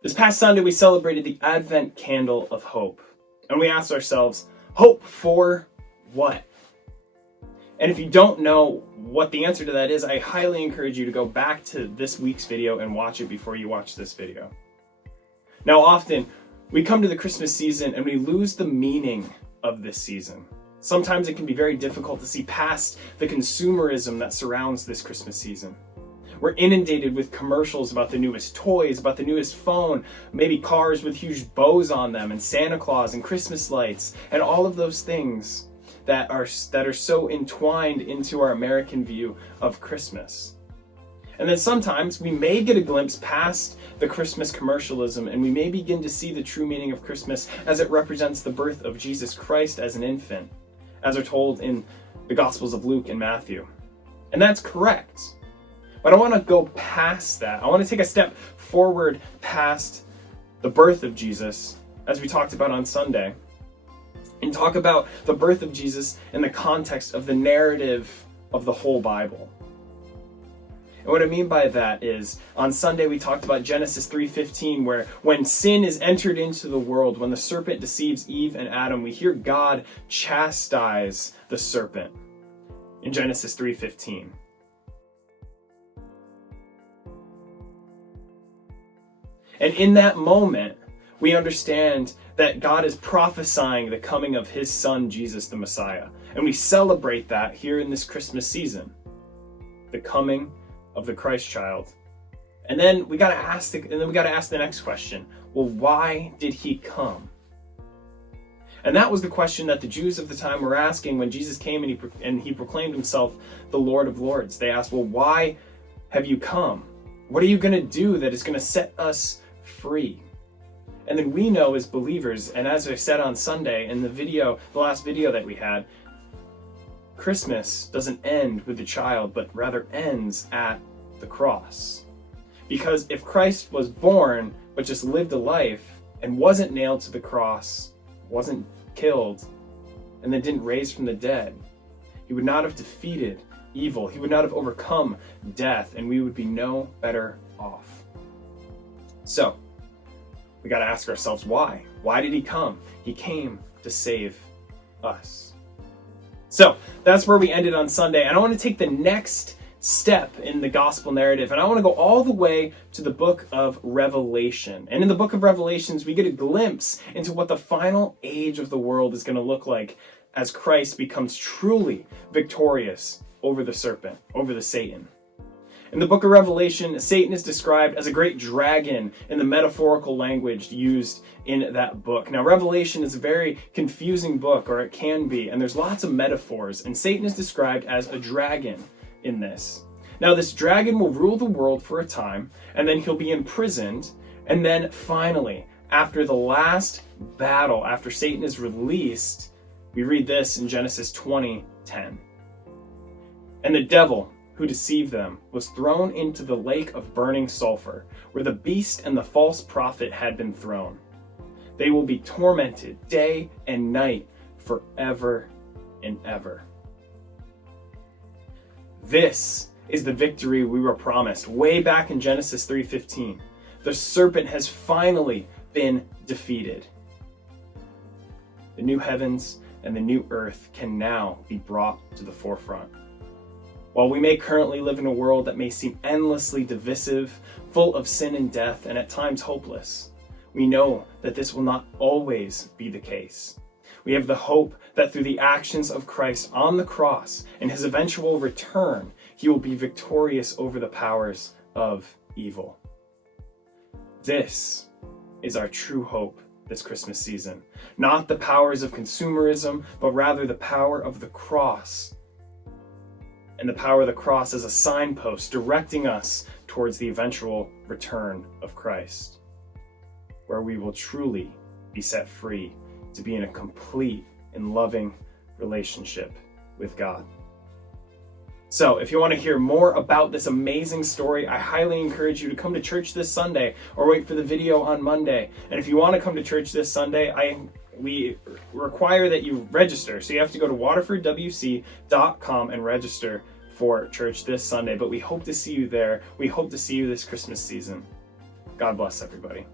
This past Sunday, we celebrated the Advent candle of hope. And we asked ourselves, hope for what? And if you don't know what the answer to that is, I highly encourage you to go back to this week's video and watch it before you watch this video. Now, often, we come to the Christmas season and we lose the meaning of this season. Sometimes it can be very difficult to see past the consumerism that surrounds this Christmas season. We're inundated with commercials about the newest toys, about the newest phone, maybe cars with huge bows on them, and Santa Claus and Christmas lights, and all of those things that are so entwined into our American view of Christmas. And then sometimes we may get a glimpse past the Christmas commercialism, and we may begin to see the true meaning of Christmas as it represents the birth of Jesus Christ as an infant, as are told in the Gospels of Luke and Matthew. And that's correct. But I want to go past that. I want to take a step forward past the birth of Jesus, as we talked about on Sunday, and talk about the birth of Jesus in the context of the narrative of the whole Bible. And what I mean by that is, on Sunday we talked about Genesis 3:15, where when sin is entered into the world, when the serpent deceives Eve and Adam, we hear God chastise the serpent in Genesis 3:15. And in that moment, we understand that God is prophesying the coming of his son, Jesus the Messiah. And we celebrate that here in this Christmas season, the coming of the Christ child. And then we got to ask the next question. Well, why did he come? And that was the question that the Jews of the time were asking when Jesus came and he proclaimed himself the Lord of Lords. They asked, well, why have you come? What are you going to do that is going to set us free? And then we know as believers, and as I said on Sunday in the last video that we had, Christmas doesn't end with the child, but rather ends at the cross. Because if Christ was born, but just lived a life and wasn't nailed to the cross, wasn't killed, and then didn't raise from the dead, he would not have defeated evil. He would not have overcome death, and we would be no better off. So, we got to ask ourselves why. Why did he come? He came to save us. So that's where we ended on Sunday. And I want to take the next step in the gospel narrative. And I want to go all the way to the book of Revelation. And in the book of Revelations, we get a glimpse into what the final age of the world is going to look like as Christ becomes truly victorious over the serpent, over the Satan. In the book of Revelation, Satan is described as a great dragon in the metaphorical language used in that book. Now, Revelation is a very confusing book, or it can be, and there's lots of metaphors, and Satan is described as a dragon in this. Now, this dragon will rule the world for a time, and then he'll be imprisoned, and then finally, after the last battle, after Satan is released, we read this in Genesis 20:10. And the devil, who deceived them, was thrown into the lake of burning sulfur, where the beast and the false prophet had been thrown. They will be tormented day and night forever and ever. This is the victory we were promised way back in Genesis 3:15. The serpent has finally been defeated. The new heavens and the new earth can now be brought to the forefront. While we may currently live in a world that may seem endlessly divisive, full of sin and death, and at times hopeless, we know that this will not always be the case. We have the hope that through the actions of Christ on the cross and his eventual return, he will be victorious over the powers of evil. This is our true hope this Christmas season. Not the powers of consumerism, but rather the power of the cross. And the power of the cross as a signpost directing us towards the eventual return of Christ, where we will truly be set free to be in a complete and loving relationship with God. So if you want to hear more about this amazing story, I highly encourage you to come to church this Sunday or wait for the video on Monday. And if you want to come to church this Sunday, we require that you register. So you have to go to waterfordwc.com and register for church this Sunday. But we hope to see you there. We hope to see you this Christmas season. God bless everybody.